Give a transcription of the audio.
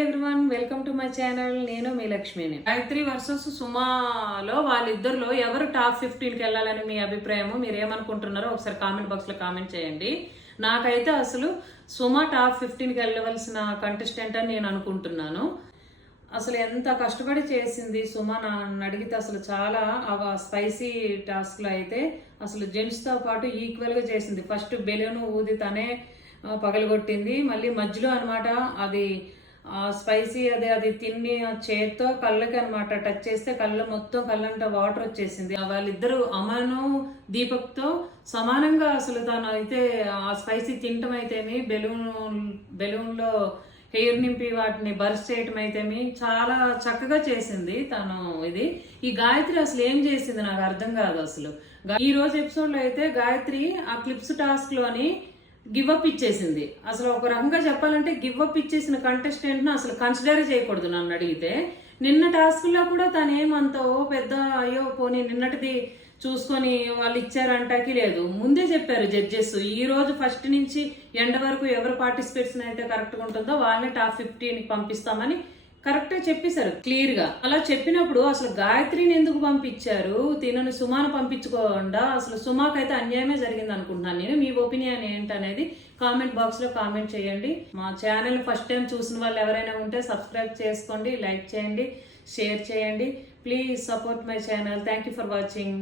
Everyone welcome to my channel. నేను మీ లక్ష్మిని. Gayatri versus సుమాలో వాళ్ళిద్దరిలో ఎవరు టాప్ 15కి వెళ్ళాలని మీ అభిప్రాయము, మీరు ఏమనుకుంటున్నారో ఒకసారి కామెంట్ బాక్స్ లో కామెంట్ చేయండి. నాకైతే అసలు సుమా టాప్ 15కి వెళ్ళవలసిన కంటెస్టెంట్ అని నేను అనుకుంటున్నాను. అసలు ఎంత కష్టపడి చేసింది సుమా నన్ను అడిగితే అసలు చాలా స్పైసీ టాస్క్లో అయితే అసలు జెంట్స్తో పాటు ఈక్వల్గా చేసింది. ఫస్ట్ బెలూన్ ఊది తనే పగలగొట్టింది, మళ్ళీ మధ్యలో అనమాట అది స్పైసీ అది తిని చేత్తో కళ్ళకి అనమాట టచ్ చేస్తే కళ్ళంతా వాటర్ వచ్చేసింది. వాళ్ళిద్దరు అమను దీపక్తో సమానంగా అసలు తను అయితే ఆ స్పైసీ తినటం అయితేమి, బెలూన్లో హెయిర్ నింపి వాటిని బర్స్ట్ చేయటం అయితేమి చాలా చక్కగా చేసింది తను. ఈ గాయత్రి అసలు ఏం చేసింది నాకు అర్థం కాదు. అసలు ఈ రోజు ఎపిసోడ్లో అయితే గాయత్రి ఆ క్లిప్స్ టాస్క్లోని గివ్ అప్ ఇచ్చేసింది. అసలు ఒక రకంగా చెప్పాలంటే గివ్ అప్ ఇచ్చేసిన కంటెస్టెంట్ను అసలు కన్సిడర్ చేయకూడదు నన్ను అడిగితే. నిన్న టాస్క్లో కూడా తను ఏమంతో పెద్ద అయ్యో పోనీ నిన్నటిది చూసుకొని వాళ్ళు ఇచ్చారంటాకి లేదు, ముందే చెప్పారు జడ్జెస్. ఈ రోజు ఫస్ట్ నుంచి ఎండ్ వరకు ఎవరు పార్టిసిపేట్స్ అయితే కరెక్ట్గా ఉంటుందో వాళ్ళని టాప్ 15కి పంపిస్తామని కరెక్ట్గా చెప్పేశారు క్లియర్ గా. అలా చెప్పినప్పుడు అసలు గాయత్రిని ఎందుకు పంపించారు, తినని సుమాను పంపించుకోకుండా? అసలు సుమాకైతే అన్యాయమే జరిగింది అనుకుంటున్నాను నేను. మీ ఒపీనియన్ ఏంటనేది కామెంట్ బాక్స్ లో కామెంట్ చేయండి. మా ఛానల్ ఫస్ట్ టైం చూసిన వాళ్ళు ఎవరైనా ఉంటే సబ్స్క్రైబ్ చేసుకోండి, లైక్ చేయండి, షేర్ చేయండి. Please support my channel. Thank you for watching.